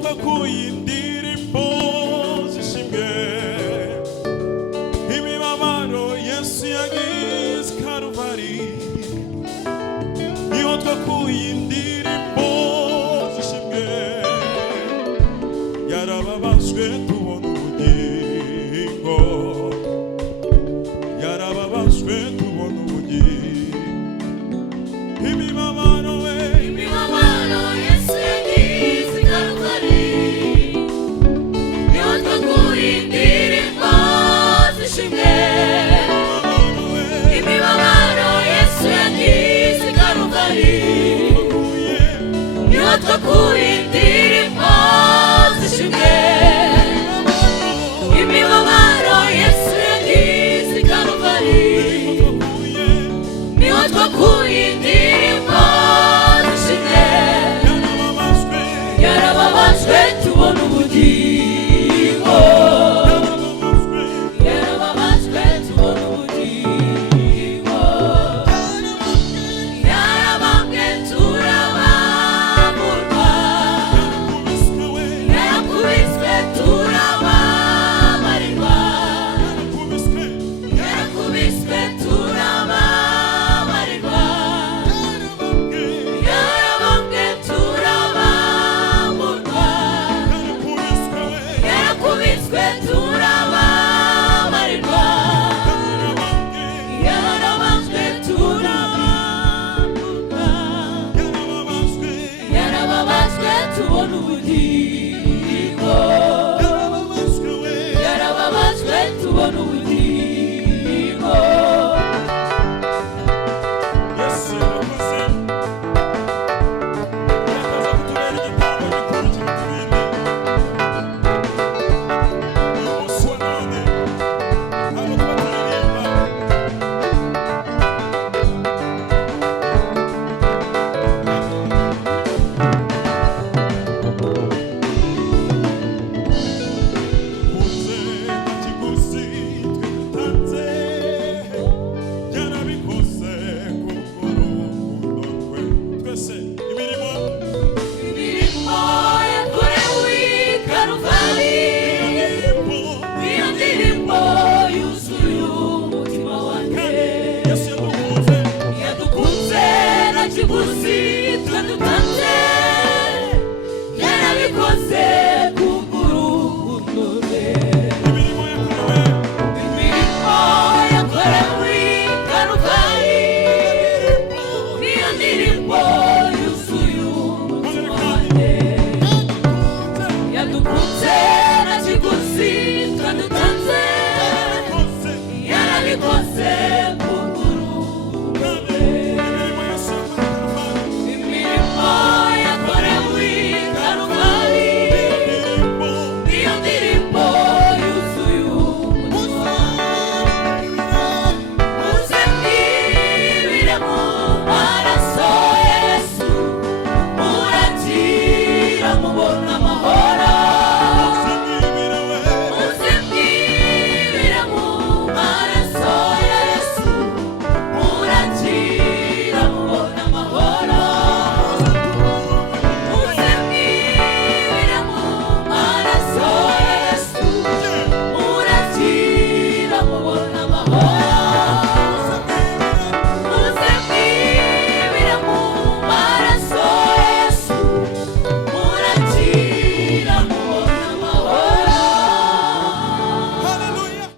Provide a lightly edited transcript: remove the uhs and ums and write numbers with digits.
twakuye indirimbo zishimwe imibabaro Yesu yagize Karuvali niho twakuye indirimbo zishimwe yarababajwe tubona ubugingo yarababajwe tubona ubugingo imibabaro Yesu yagize Karuvali niho twakuye indirimbo zishimwe imibabaro Yesu yagize Karuvali niho twakuye indirimbo zishimwe imibabaro Yesu yagize Karuvali niho twakuye indirimbo zishimwe yarababajwe tubona ubugingo yarababajwe tubona ubugingo yarabambwe turabamburwa yarakubiswe turababarirwa yarakubiswe turababarirwa yarabambwe turabamburwa yarakubiswe turababarirwa yarabambwe turabamburwa yarababajwe tubona ubugingo yarababajwe tubona ubugingo Yesu yakoze yakaza kutubera igitambo gikuru cy'ibitubindi umunsi wa none ntabwo tuba turirimba kunze ikiguzi twe dutanze yarabikoze kuko urukundo rwe twese imirimo yakorewe i Karuvali iyo ndirimbo yuzuye umutima wanjye Yesu yadukunze nta kiguzi twe dutanze yarabikoze